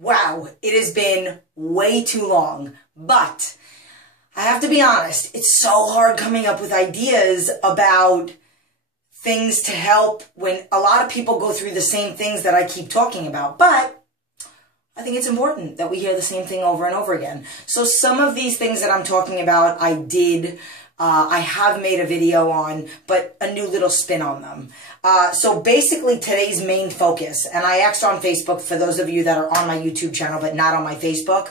Wow, it has been way too long, but I have to be honest, it's so hard coming up with ideas about things to help when a lot of people go through the same things that I keep talking about, but I think it's important that we hear the same thing over and over again. So some of these things that I'm talking about, I have made a video on, but a new little spin on them. So basically today's main focus, and I asked on Facebook, for those of you that are on my YouTube channel but not on my Facebook,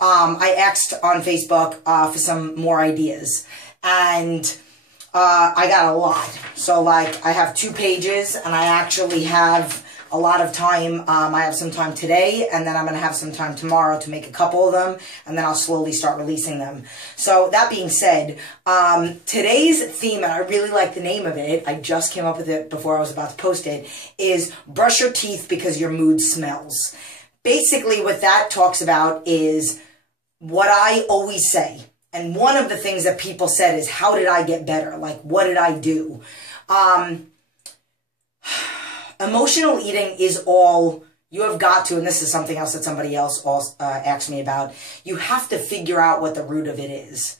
I asked on Facebook for some more ideas, and I got a lot. So like I have 2 pages, and I actually have a lot of time. I have some time today, and then I'm going to have some time tomorrow to make a couple of them, and then I'll slowly start releasing them. So that being said, today's theme, and I really like the name of it, I just came up with it before I was about to post it, is brush your teeth because your mood smells. Basically what that talks about is what I always say. And one of the things that people said is, how did I get better? Like, what did I do? Emotional eating is all you have got to, and this is something else that somebody else also, asked me about, you have to figure out what the root of it is.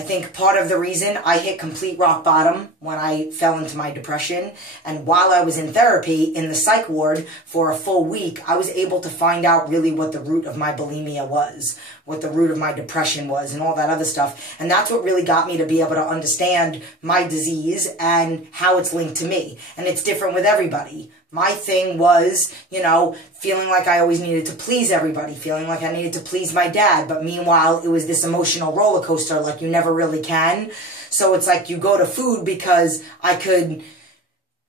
I think part of the reason I hit complete rock bottom when I fell into my depression, and while I was in therapy in the psych ward for a full week, I was able to find out really what the root of my bulimia was, what the root of my depression was, and all that other stuff. And that's what really got me to be able to understand my disease and how it's linked to me. And it's different with everybody. My thing was, you know, feeling like I always needed to please everybody, feeling like I needed to please my dad. But meanwhile, it was this emotional roller coaster like you never really can. So it's like you go to food because I could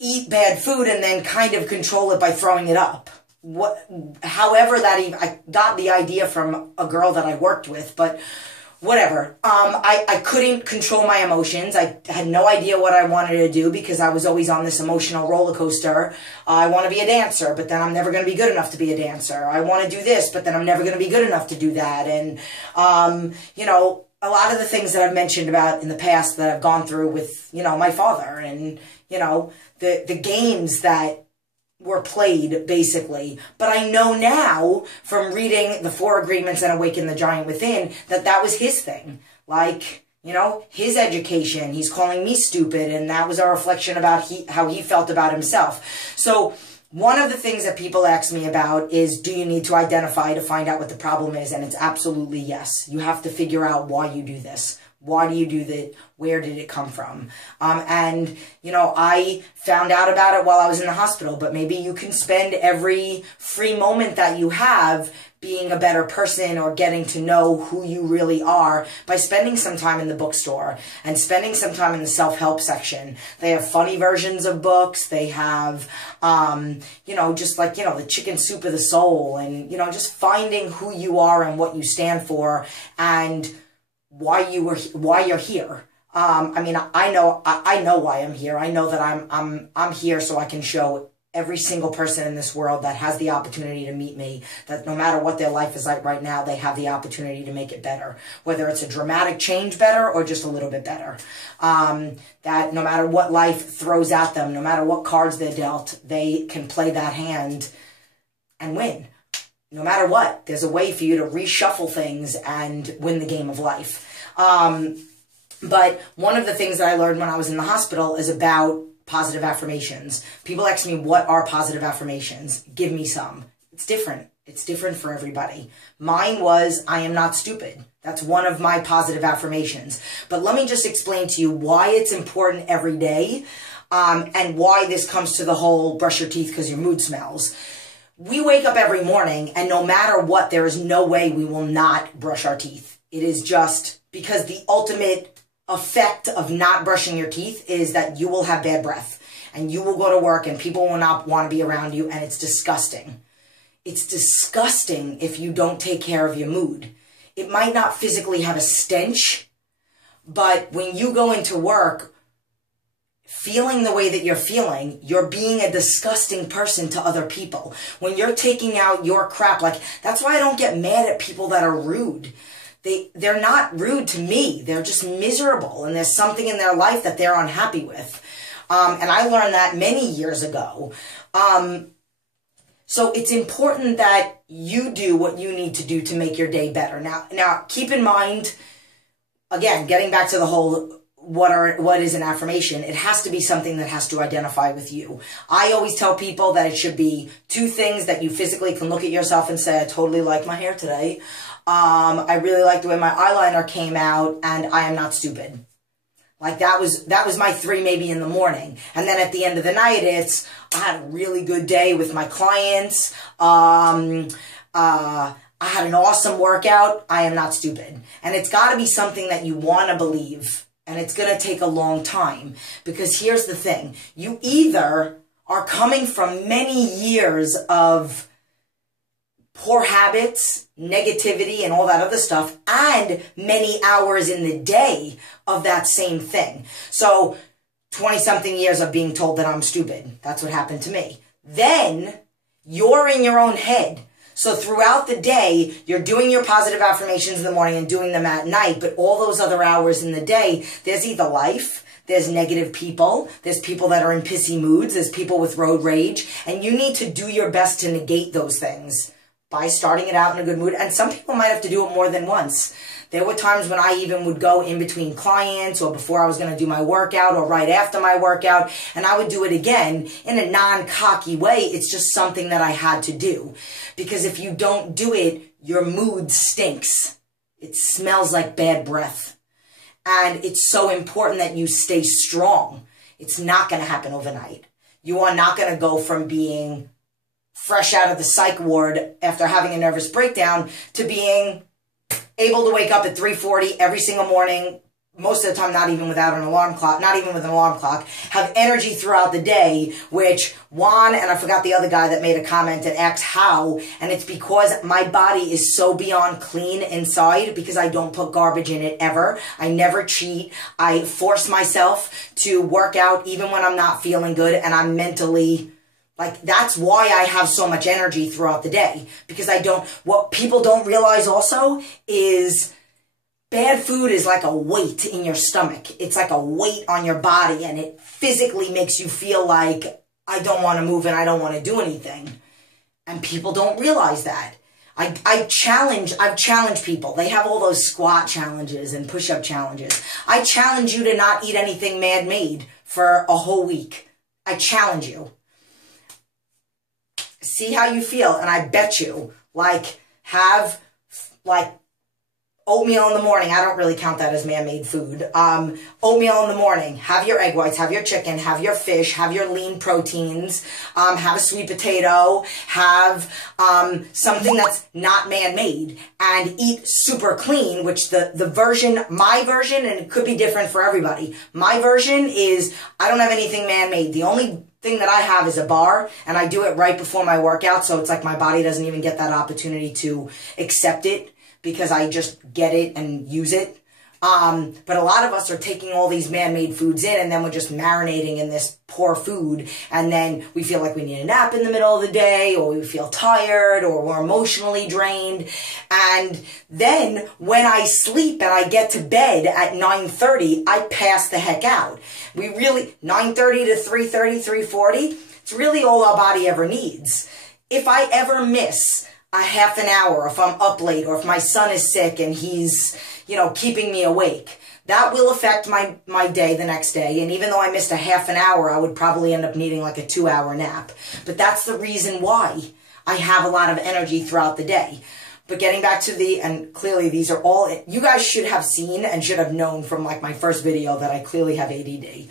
eat bad food and then kind of control it by throwing it up. However that even, I got the idea from a girl that I worked with, but whatever. I couldn't control my emotions. I had no idea what I wanted to do because I was always on this emotional roller coaster. I want to be a dancer, but then I'm never going to be good enough to be a dancer. I want to do this, but then I'm never going to be good enough to do that. And, you know, a lot of the things that I've mentioned about in the past that I've gone through with, you know, my father and, you know, the games that were played, basically. But I know now, from reading The 4 Agreements and Awaken the Giant Within, that that was his thing. Like, you know, his education, he's calling me stupid, and that was a reflection about how he felt about himself. So one of the things that people ask me about is, do you need to identify to find out what the problem is? And it's absolutely yes. You have to figure out why you do this. Why do you do that? Where did it come from? And, you know, I found out about it while I was in the hospital, but maybe you can spend every free moment that you have being a better person or getting to know who you really are by spending some time in the bookstore and spending some time in the self-help section. They have funny versions of books. They have, you know, just like, you know, the chicken soup of the soul, and, you know, just finding who you are and what you stand for and why you're here. I mean, I know why I'm here. I know that I'm here so I can show every single person in this world that has the opportunity to meet me, that no matter what their life is like right now, they have the opportunity to make it better. Whether it's a dramatic change better or just a little bit better. That no matter what life throws at them, no matter what cards they're dealt, they can play that hand and win. No matter what, there's a way for you to reshuffle things and win the game of life. But one of the things that I learned when I was in the hospital is about positive affirmations. People ask me, what are positive affirmations? Give me some. It's different. It's different for everybody. Mine was, I am not stupid. That's one of my positive affirmations. But let me just explain to you why it's important every day, and why this comes to the whole brush your teeth because your mood smells. We wake up every morning, and no matter what, there is no way we will not brush our teeth. It is just because the ultimate effect of not brushing your teeth is that you will have bad breath, and you will go to work, and people will not want to be around you, and it's disgusting. It's disgusting if you don't take care of your mood. It might not physically have a stench, but when you go into work feeling the way that you're feeling, you're being a disgusting person to other people. When you're taking out your crap, like, that's why I don't get mad at people that are rude. They're not rude to me. They're just miserable, and there's something in their life that they're unhappy with. And I learned that many years ago. So it's important that you do what you need to do to make your day better. Now keep in mind, again, getting back to the whole what is an affirmation, it has to be something that has to identify with you. I always tell people that it should be 2 things that you physically can look at yourself and say, I totally like my hair today. I really like the way my eyeliner came out, and I am not stupid. Like that was my 3 maybe in the morning. And then at the end of the night, it's, I had a really good day with my clients. I had an awesome workout. I am not stupid. And it's got to be something that you want to believe. And it's going to take a long time. Because here's the thing. You either are coming from many years of poor habits, negativity, and all that other stuff, and many hours in the day of that same thing. So 20-something years of being told that I'm stupid. That's what happened to me. Then you're in your own head. So throughout the day, you're doing your positive affirmations in the morning and doing them at night, but all those other hours in the day, there's either life, there's negative people, there's people that are in pissy moods, there's people with road rage, and you need to do your best to negate those things by starting it out in a good mood. And some people might have to do it more than once. There were times when I even would go in between clients or before I was going to do my workout or right after my workout, and I would do it again in a non-cocky way. It's just something that I had to do. Because if you don't do it, your mood stinks. It smells like bad breath. And it's so important that you stay strong. It's not going to happen overnight. You are not going to go from being fresh out of the psych ward after having a nervous breakdown to being able to wake up at 3:40 every single morning, most of the time not even without an alarm clock, not even with an alarm clock, have energy throughout the day, which Juan, and I forgot the other guy that made a comment and asked how, and it's because my body is so beyond clean inside because I don't put garbage in it ever. I never cheat. I force myself to work out even when I'm not feeling good, and I'm mentally... Like, that's why I have so much energy throughout the day. Because what people don't realize also is bad food is like a weight in your stomach. It's like a weight on your body, and it physically makes you feel like, I don't want to move and I don't want to do anything. And people don't realize that. I've challenged people. They have all those squat challenges and push-up challenges. I challenge you to not eat anything man-made for a whole week. I challenge you. See how you feel, and I bet you, have oatmeal in the morning. I don't really count that as man-made food. Oatmeal in the morning. Have your egg whites, have your chicken, have your fish, have your lean proteins, have a sweet potato, have something that's not man-made, and eat super clean, which my version, and it could be different for everybody. My version is, I don't have anything man-made. The only thing that I have is a bar, and I do it right before my workout, so it's like my body doesn't even get that opportunity to accept it because I just get it and use it. But a lot of us are taking all these man-made foods in, and then we're just marinating in this poor food, and then we feel like we need a nap in the middle of the day, or we feel tired, or we're emotionally drained. And then when I sleep and I get to bed at 9:30, I pass the heck out. 9:30 to 3:30, 3:40, it's really all our body ever needs. If I ever miss a half an hour, if I'm up late, or if my son is sick and he's, keeping me awake, that will affect my day the next day. And even though I missed a half an hour, I would probably end up needing like a 2-hour nap. But that's the reason why I have a lot of energy throughout the day. But getting back to and clearly these are all, you guys should have seen and should have known from like my first video that I clearly have ADD.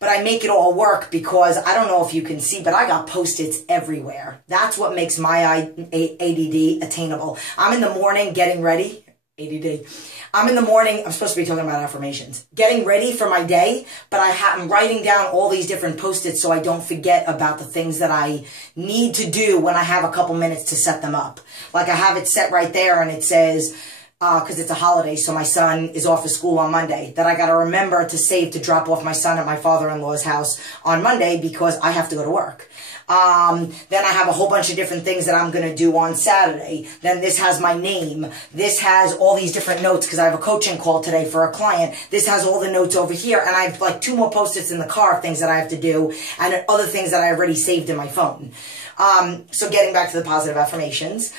But I make it all work because, I don't know if you can see, but I got Post-its everywhere. That's what makes my ADD attainable. I'm in the morning getting ready. ADD. I'm in the morning, I'm supposed to be talking about affirmations. Getting ready for my day, but I'm writing down all these different Post-its so I don't forget about the things that I need to do when I have a couple minutes to set them up. Like I have it set right there, and it says, because it's a holiday, so my son is off of school on Monday, that I got to remember to save to drop off my son at my father-in-law's house on Monday because I have to go to work. Then I have a whole bunch of different things that I'm going to do on Saturday. Then this has my name. This has all these different notes because I have a coaching call today for a client. This has all the notes over here, and I have like 2 more Post-its in the car of things that I have to do and other things that I already saved in my phone. So getting back to the positive affirmations,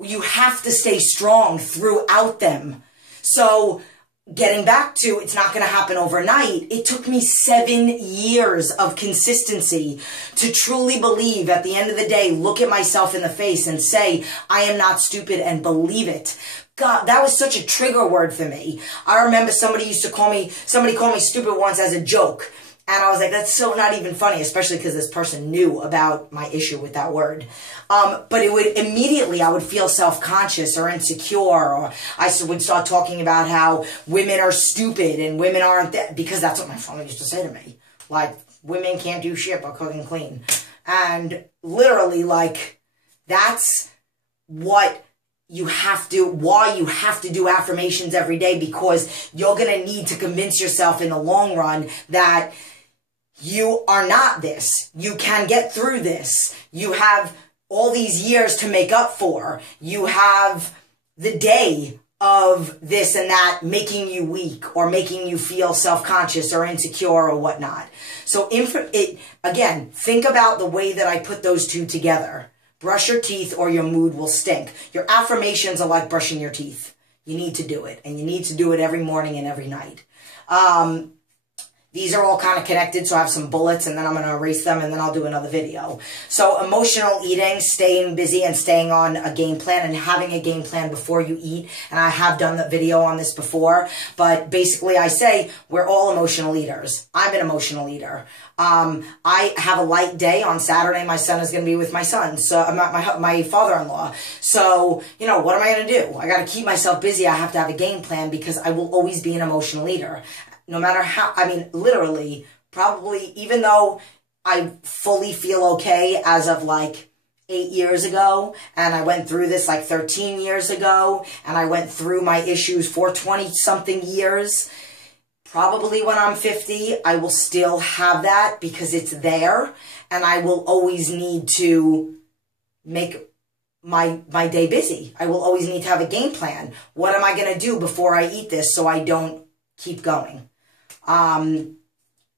you have to stay strong throughout them. So getting back to, it's not going to happen overnight. It took me 7 years of consistency to truly believe at the end of the day, look at myself in the face and say, I am not stupid, and believe it. God, that was such a trigger word for me. I remember somebody called me stupid once as a joke. And I was like, that's so not even funny, especially because this person knew about my issue with that word. But it would immediately, I would feel self-conscious or insecure, or I would start talking about how women are stupid and women aren't that, because that's what my father used to say to me. Like, women can't do shit but cook and clean. And literally, like, that's what you have to, why you have to do affirmations every day, because you're going to need to convince yourself in the long run that you are not this. You can get through this. You have all these years to make up for. You have the day of this and that making you weak or making you feel self-conscious or insecure or whatnot. So again, think about the way that I put those two together. Brush your teeth or your mood will stink. Your affirmations are like brushing your teeth. You need to do it, and you need to do it every morning and every night. These are all kind of connected, so I have some bullets, and then I'm going to erase them, and then I'll do another video. So emotional eating, staying busy and staying on a game plan and having a game plan before you eat. And I have done the video on this before, but basically I say we're all emotional eaters. I'm an emotional eater. I have a light day on Saturday. My son is going to be with my son, so my father-in-law. So, you know, what am I going to do? I got to keep myself busy. I have to have a game plan because I will always be an emotional eater. No matter how, I mean, literally, probably, even though I fully feel okay as of like 8 years ago, and I went through this like 13 years ago, and I went through my issues for 20-something years, probably when I'm 50, I will still have that because it's there, and I will always need to make my day busy. I will always need to have a game plan. What am I going to do before I eat this so I don't keep going? And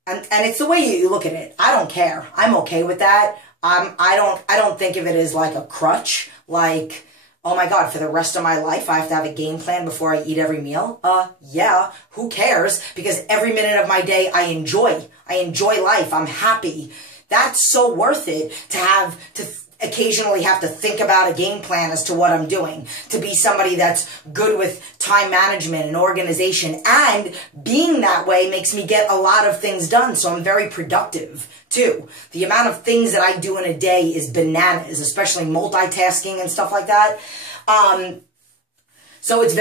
it's the way you look at it. I don't care. I'm okay with that. I don't think of it as like a crutch, like, oh my God, for the rest of my life, I have to have a game plan before I eat every meal. Yeah, who cares? Because every minute of my day, I enjoy life. I'm happy. That's so worth it to occasionally have to think about a game plan as to what I'm doing, to be somebody that's good with time management and organization, and being that way makes me get a lot of things done, so I'm very productive too. The amount of things that I do in a day is bananas, especially multitasking and stuff like that. So it's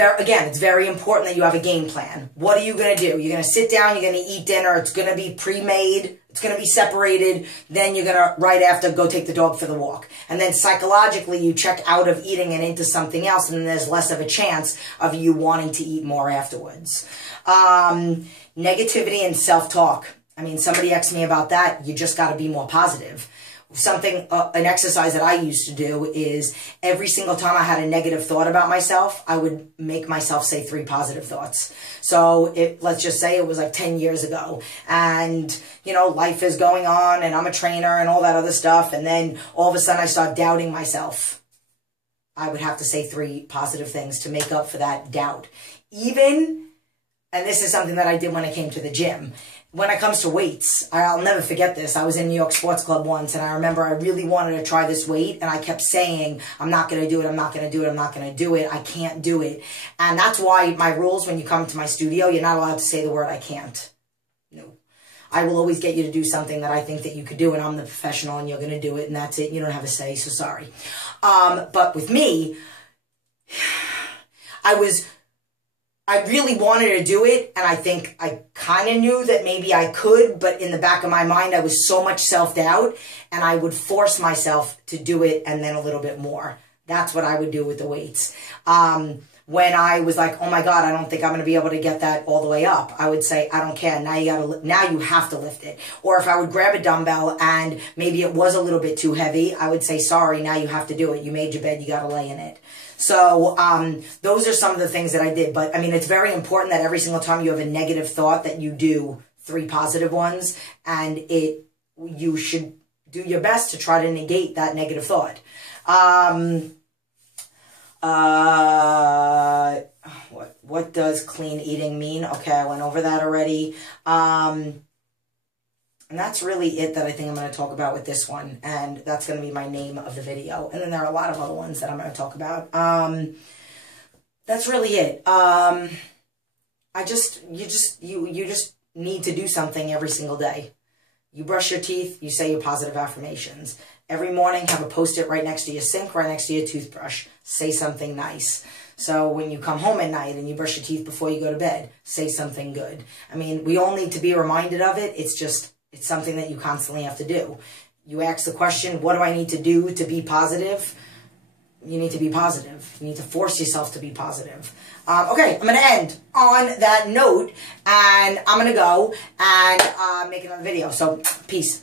very important that you have a game plan. What are you going to do? You're going to sit down, you're going to eat dinner, it's going to be pre-made, it's going to be separated, then you're going to, right after, go take the dog for the walk. And then psychologically, you check out of eating and into something else, and then there's less of a chance of you wanting to eat more afterwards. Negativity and self-talk. I mean, somebody asked me about that. You just got to be more positive. Something, an exercise that I used to do is every single time I had a negative thought about myself, I would make myself say 3 positive thoughts. So let's just say it was like 10 years ago, and, you know, life is going on and I'm a trainer and all that other stuff. And then all of a sudden I start doubting myself. I would have to say 3 positive things to make up for that doubt. And this is something that I did when I came to the gym. When it comes to weights, I'll never forget this. I was in New York Sports Club once, and I remember I really wanted to try this weight, and I kept saying, I'm not going to do it, I'm not going to do it, I'm not going to do it, I can't do it. And that's why my rules, when you come to my studio, you're not allowed to say the word I can't. No. I will always get you to do something that I think that you could do, and I'm the professional, and you're going to do it, and that's it. You don't have a say, so sorry. But with me, I really wanted to do it, and I think I kind of knew that maybe I could, but in the back of my mind, I was so much self-doubt, and I would force myself to do it and then a little bit more. That's what I would do with the weights. When I was like, oh my God, I don't think I'm going to be able to get that all the way up, I would say, I don't care, now you have to lift it. Or if I would grab a dumbbell and maybe it was a little bit too heavy, I would say, sorry, now you have to do it. You made your bed, you got to lay in it. So those are some of the things that I did. But, I mean, it's very important that every single time you have a negative thought that you do 3 positive ones. And you should do your best to try to negate that negative thought. What does clean eating mean? Okay, I went over that already. And that's really it that I think I'm going to talk about with this one. And that's going to be my name of the video. And then there are a lot of other ones that I'm going to talk about. That's really it. You just need to do something every single day. You brush your teeth, you say your positive affirmations. Every morning, have a Post-it right next to your sink, right next to your toothbrush. Say something nice. So when you come home at night and you brush your teeth before you go to bed, say something good. I mean, we all need to be reminded of it. It's something that you constantly have to do. You ask the question, what do I need to do to be positive? You need to be positive. You need to force yourself to be positive. Okay, I'm going to end on that note, and I'm going to go and make another video. So, peace.